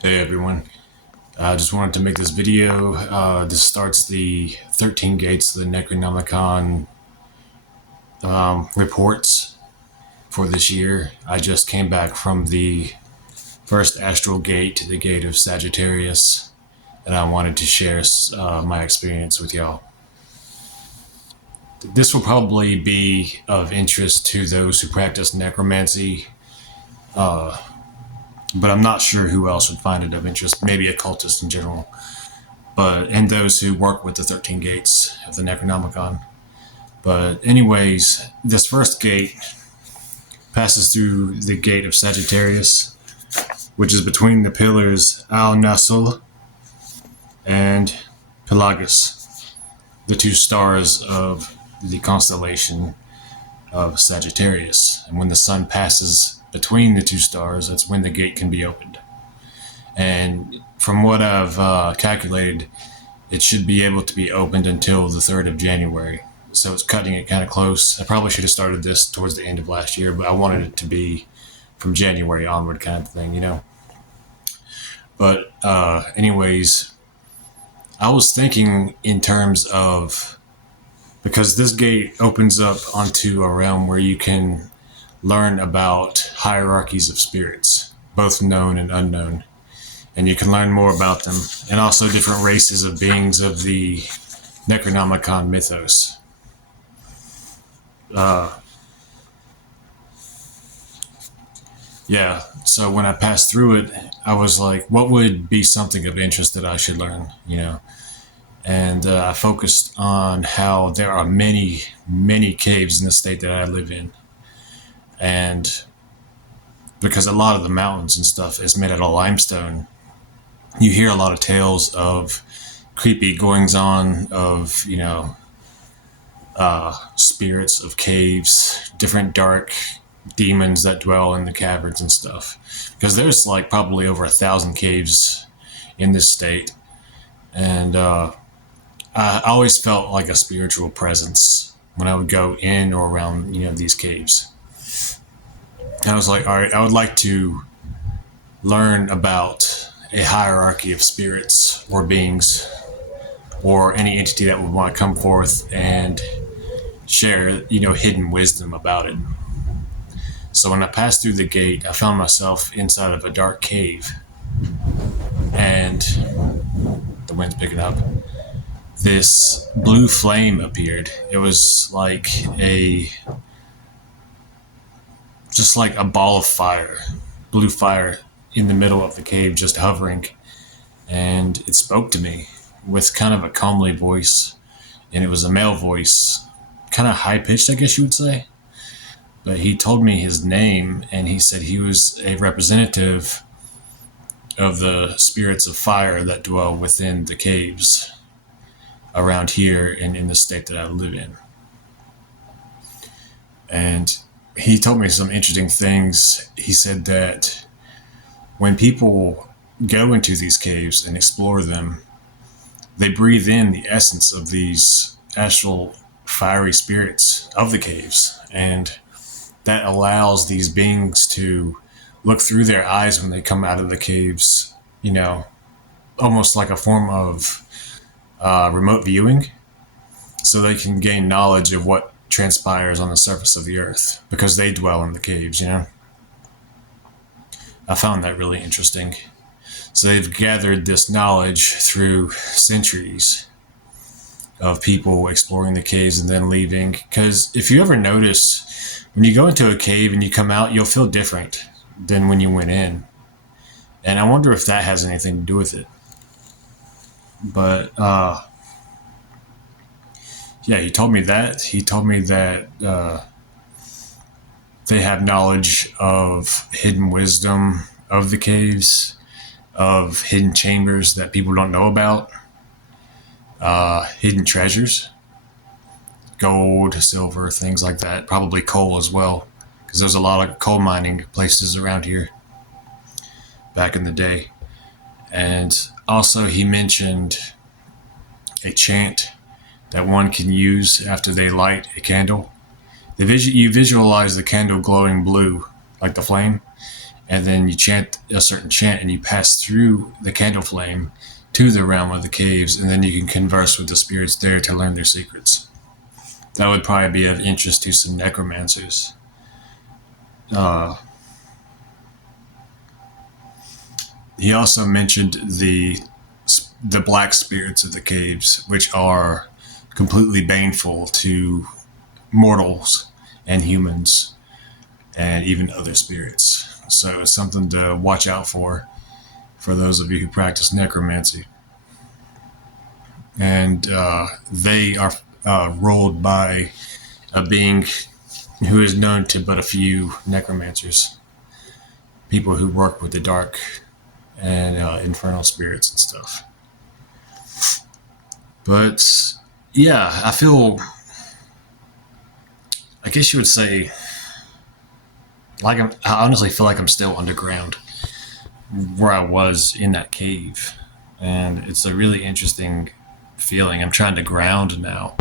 Hey everyone, I just wanted to make this video. This starts the 13 gates of the Necronomicon reports for this year. I just came back from the first astral gate, the Gate of Sagittarius, and I wanted to share my experience with y'all. This will probably be of interest to those who practice necromancy, but I'm not sure who else would find it of interest, maybe occultists in general. And those who work with the 13 gates of the Necronomicon. But anyways, this first gate passes through the Gate of Sagittarius, which is between the pillars Al Nasul and Pelagus, the two stars of the constellation of Sagittarius. And when the sun passes between the two stars, that's when the gate can be opened. And from what I've calculated, it should be able to be opened until the 3rd of January. So it's cutting it kind of close. I probably should have started this towards the end of last year, but I wanted it to be from January onward kind of thing, you know? But anyways, I was thinking in terms of, because this gate opens up onto a realm where you can learn about hierarchies of spirits, both known and unknown. And you can learn more about them, and also different races of beings of the Necronomicon mythos. Yeah, so when I passed through it, I was like, what would be something of interest that I should learn, you know? And I focused on how there are many, many caves in the state that I live in. And because a lot of the mountains and stuff is made out of limestone, you hear a lot of tales of creepy goings on of, spirits of caves, different dark demons that dwell in the caverns and stuff. Because there's like probably over 1,000 caves in this state. And I always felt like a spiritual presence when I would go in or around, these caves. And I was like, all right, I would like to learn about a hierarchy of spirits or beings or any entity that would want to come forth and share, hidden wisdom about it. So when I passed through the gate, I found myself inside of a dark cave, and the wind's picking up. This blue flame appeared. It was just like a ball of fire, blue fire in the middle of the cave, just hovering. And it spoke to me with kind of a calmly voice, and it was a male voice, kind of high pitched, I guess you would say. But he told me his name, and he said he was a representative of the spirits of fire that dwell within the caves around here and in the state that I live in. And he told me some interesting things. He said that when people go into these caves and explore them, they breathe in the essence of these astral fiery spirits of the caves, and that allows these beings to look through their eyes when they come out of the caves, almost like a form of remote viewing, so they can gain knowledge of what transpires on the surface of the earth because they dwell in the caves, I found that really interesting. So they've gathered this knowledge through centuries of people exploring the caves and then leaving. Because if you ever notice, when you go into a cave and you come out, you'll feel different than when you went in. And I wonder if that has anything to do with it. But yeah, he told me that. He told me that they have knowledge of hidden wisdom of the caves, of hidden chambers that people don't know about, hidden treasures, gold, silver, things like that, probably coal as well, because there's a lot of coal mining places around here back in the day. And also he mentioned a chant that one can use after they light a candle. You visualize the candle glowing blue, like the flame, and then you chant a certain chant, and you pass through the candle flame to the realm of the caves, and then you can converse with the spirits there to learn their secrets. That would probably be of interest to some necromancers. He also mentioned the black spirits of the caves, which are completely baneful to mortals and humans and even other spirits. So it's something to watch out for those of you who practice necromancy. And they are ruled by a being who is known to but a few necromancers, people who work with the dark and infernal spirits and stuff. But yeah, I guess you would say, I honestly feel like I'm still underground where I was in that cave. And it's a really interesting feeling. I'm trying to ground now.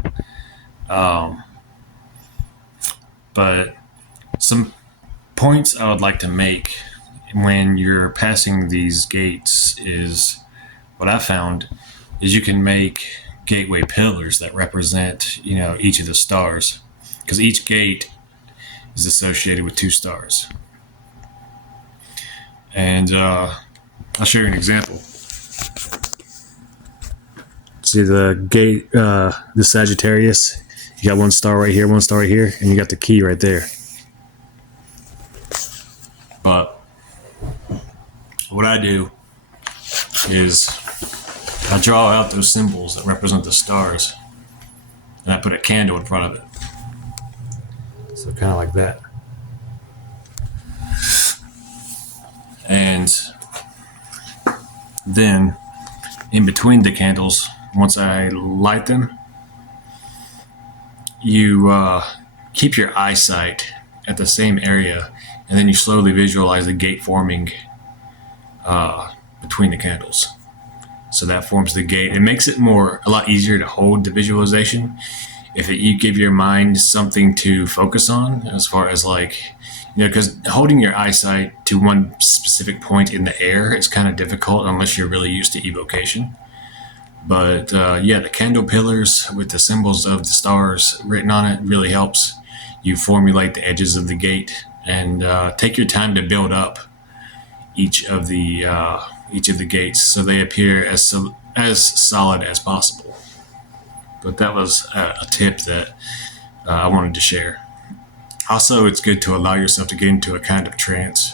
But some points I would like to make when you're passing these gates is, what I found is you can make gateway pillars that represent, each of the stars, because each gate is associated with 2 stars. And I'll show you an example. See the gate, the Sagittarius. You got 1 star right here, 1 star right here, and you got the key right there. But what I do is I draw out those symbols that represent the stars, and I put a candle in front of it. So kind of like that. And then in between the candles, once I light them, you keep your eyesight at the same area, and then you slowly visualize the gate forming between the candles. So that forms the gate. It makes it a lot easier to hold the visualization if you give your mind something to focus on, as far as because holding your eyesight to one specific point in the air is kind of difficult unless you're really used to evocation. But the candle pillars with the symbols of the stars written on it really helps you formulate the edges of the gate, and take your time to build up each of the gates so they appear as solid as possible. But that was a tip that I wanted to share. Also, it's good to allow yourself to get into a kind of trance.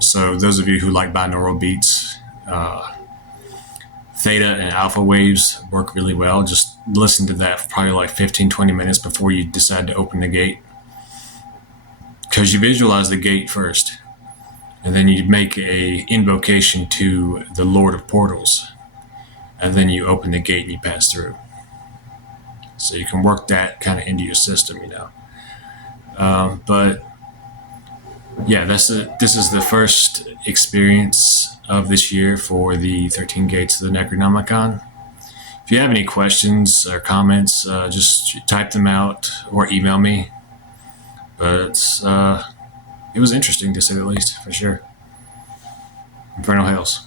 So those of you who like binaural beats, theta and alpha waves work really well. Just listen to that for probably 15-20 minutes before you decide to open the gate, because you visualize the gate first, and then you make a invocation to the Lord of Portals, and then you open the gate and you pass through. So you can work that kind of into your system, But yeah, this is the first experience of this year for the 13 Gates of the Necronomicon. If you have any questions or comments, just type them out or email me. But it was interesting, to say the least, for sure. Infernal Hails.